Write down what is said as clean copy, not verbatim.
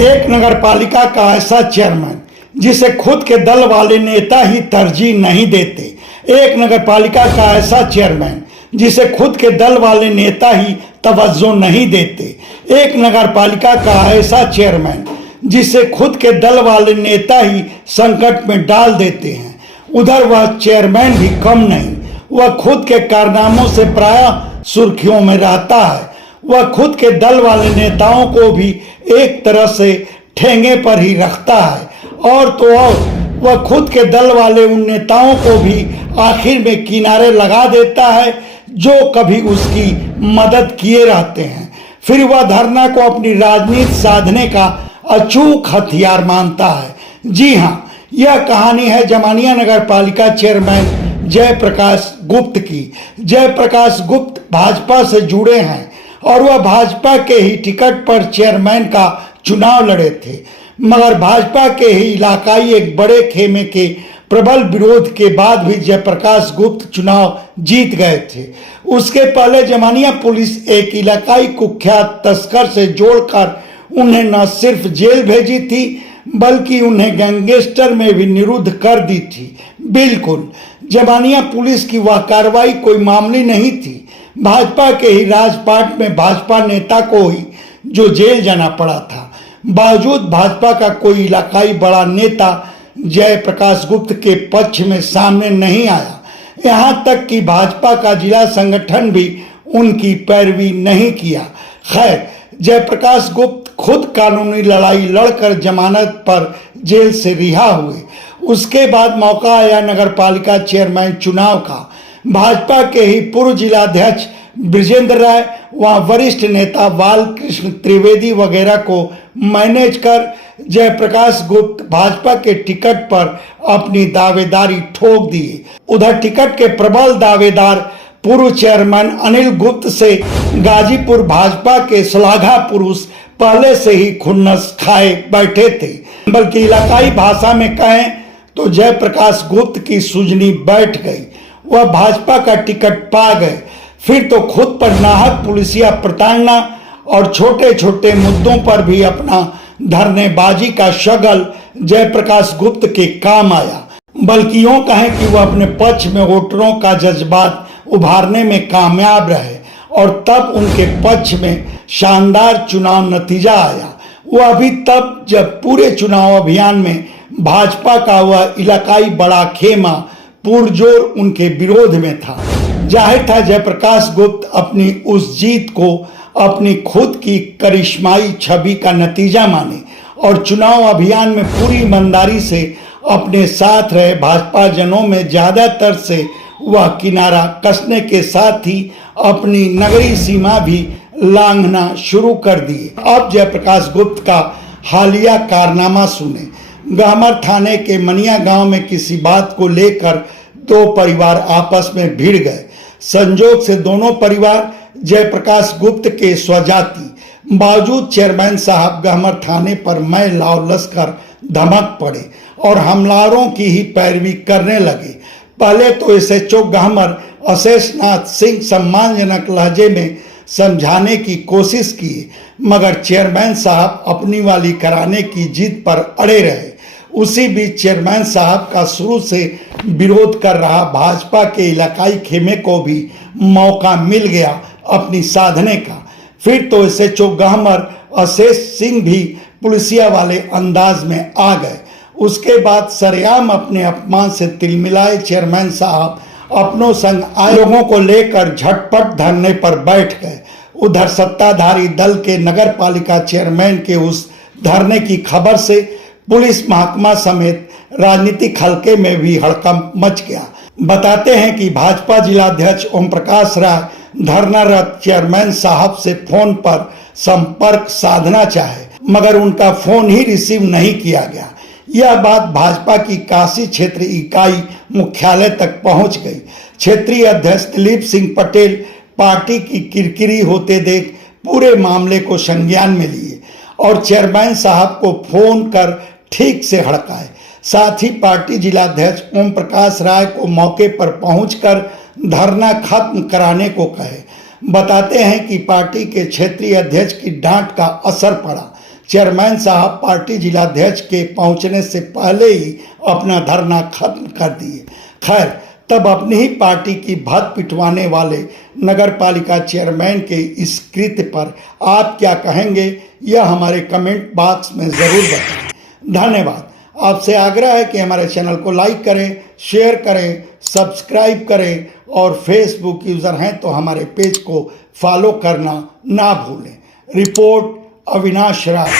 एक नगरपालिका का ऐसा चेयरमैन जिसे खुद के दल वाले नेता ही तरजीह नहीं देते। एक नगरपालिका का ऐसा चेयरमैन जिसे खुद के दल वाले नेता ही तवज्जो नहीं देते। एक नगरपालिका का ऐसा चेयरमैन जिसे खुद के दल वाले नेता ही संकट में डाल देते हैं। उधर वह चेयरमैन भी कम नहीं, वह खुद के कारनामों से प्रायः सुर्खियों में रहता है। वह खुद के दल वाले नेताओं को भी एक तरह से ठेंगे पर ही रखता है, और तो और वह खुद के दल वाले उन नेताओं को भी आखिर में किनारे लगा देता है जो कभी उसकी मदद किए रहते हैं। फिर वह धरना को अपनी राजनीति साधने का अचूक हथियार मानता है। जी हाँ, यह कहानी है जमानिया नगर पालिका चेयरमैन जयप्रकाश गुप्त की। जयप्रकाश गुप्त भाजपा से जुड़े हैं और वह भाजपा के ही टिकट पर चेयरमैन का चुनाव लड़े थे, मगर भाजपा के ही इलाकाई एक बड़े खेमे के प्रबल विरोध के बाद भी जयप्रकाश गुप्त चुनाव जीत गए थे। उसके पहले जमानिया पुलिस एक इलाकाई कुख्यात तस्कर से जोड़कर उन्हें न सिर्फ जेल भेजी थी बल्कि उन्हें गैंगस्टर में भी निरुद्ध कर दी थी। बिल्कुल, जमानिया पुलिस की वह कार्रवाई कोई मामूली नहीं थी। भाजपा के ही राजपाट में भाजपा नेता को ही जो जेल जाना पड़ा था। बावजूद भाजपा का कोई इलाकाई बड़ा नेता जयप्रकाश गुप्त के पक्ष में सामने नहीं आया। यहाँ तक कि भाजपा का जिला संगठन भी उनकी पैरवी नहीं किया। खैर, जयप्रकाश गुप्त खुद कानूनी लड़ाई लड़कर जमानत पर जेल से रिहा हुए। उसके बाद मौका आया नगरपालिका चेयरमैन चुनाव का। भाजपा के ही पूर्व जिलाध्यक्ष ब्रिजेंद्र राय, वहाँ वरिष्ठ नेता बालकृष्ण त्रिवेदी वगैरह को मैनेज कर जयप्रकाश गुप्त भाजपा के टिकट पर अपनी दावेदारी ठोक दिए। उधर टिकट के प्रबल दावेदार पूर्व चेयरमैन अनिल गुप्त से गाजीपुर भाजपा के श्लाघा पुरुष पहले से ही खुन्नस खाए बैठे थे। बल्कि इलाकाई भाषा में कहें तो जयप्रकाश गुप्त की सुजनी बैठ गई। वह भाजपा का टिकट पा गए। फिर तो खुद पर नाहक पुलिसिया प्रताड़ना और छोटे छोटे मुद्दों पर भी अपना धरनेबाजी का शगल जयप्रकाश गुप्त के काम आया। बल्कि यूं कहें कि वह अपने पक्ष में वोटरों का जज्बात उभारने में कामयाब रहे और तब उनके पक्ष में शानदार चुनाव नतीजा आया। वह अभी तब जब पूरे चुनाव अभियान में भाजपा का वह इलाकाई बड़ा खेमा पुरजोर उनके विरोध में था। जाहिर था जयप्रकाश गुप्त अपनी उस जीत को अपनी खुद की करिश्माई छवि का नतीजा माने और चुनाव अभियान में पूरी ईमानदारी से अपने साथ रहे भाजपा जनों में ज्यादातर से वह किनारा कसने के साथ ही अपनी नगरीय सीमा भी लांघना शुरू कर दी। अब जयप्रकाश गुप्त का हालिया कारनामा सुने। गहमर थाने के मनिया गांव में किसी बात को लेकर दो परिवार आपस में भिड़ गए। संजोग से दोनों परिवार जयप्रकाश गुप्त के स्वजाति। बावजूद चेयरमैन साहब गहमर थाने पर मैं लाव लश्कर धमक पड़े और हमलावरों की ही पैरवी करने लगे। पहले तो एसएचओ गहमर अशेषनाथ सिंह सम्मानजनक लहजे में समझाने की कोशिश की, मगर चेयरमैन साहब अपनी वाली कराने की जिद पर अड़े रहे। उसी बीच चेयरमैन साहब का शुरू से विरोध कर रहा भाजपा के इलाकाई खेमे को भी मौका मिल गया अपनी साधने का। फिर तो एसएचओ गहमर अशेष सिंह भी पुलिसिया वाले अंदाज में आ गए। उसके बाद सरेआम अपने अपमान से तिलमिलाए चेयरमैन साहब अपनों संग आए लोगों को लेकर झटपट धरने पर बैठ गए। उधर सत्ताधारी दल के नगर पालिका चेयरमैन के उस धरने की खबर से पुलिस महकमा समेत राजनीतिक हलके में भी हड़कंप मच गया। बताते हैं कि भाजपा जिलाध्यक्ष ओम प्रकाश राय धरनारत चेयरमैन साहब से फोन पर संपर्क साधना चाहे, मगर उनका फोन ही रिसीव नहीं किया गया। यह बात भाजपा की काशी क्षेत्र इकाई मुख्यालय तक पहुंच गई। क्षेत्रीय अध्यक्ष दिलीप सिंह पटेल पार्टी की किरकिरी होते देख पूरे मामले को संज्ञान में लिए और चेयरमैन साहब को फोन कर ठीक से हड़काए। साथ ही पार्टी जिलाध्यक्ष ओम प्रकाश राय को मौके पर पहुंचकर धरना खत्म कराने को कहे। बताते हैं कि पार्टी के क्षेत्रीय अध्यक्ष की डांट का असर पड़ा। चेयरमैन साहब पार्टी जिलाध्यक्ष के पहुंचने से पहले ही अपना धरना खत्म कर दिए। खैर, तब अपनी ही पार्टी की भत पिटवाने वाले नगर पालिका चेयरमैन के इस कृत्य पर आप क्या कहेंगे, यह हमारे कमेंट बॉक्स में ज़रूर बताएं। धन्यवाद। आपसे आग्रह है कि हमारे चैनल को लाइक करें, शेयर करें, सब्सक्राइब करें और फेसबुक यूज़र हैं तो हमारे पेज को फॉलो करना ना भूलें। रिपोर्ट अविनाश राय।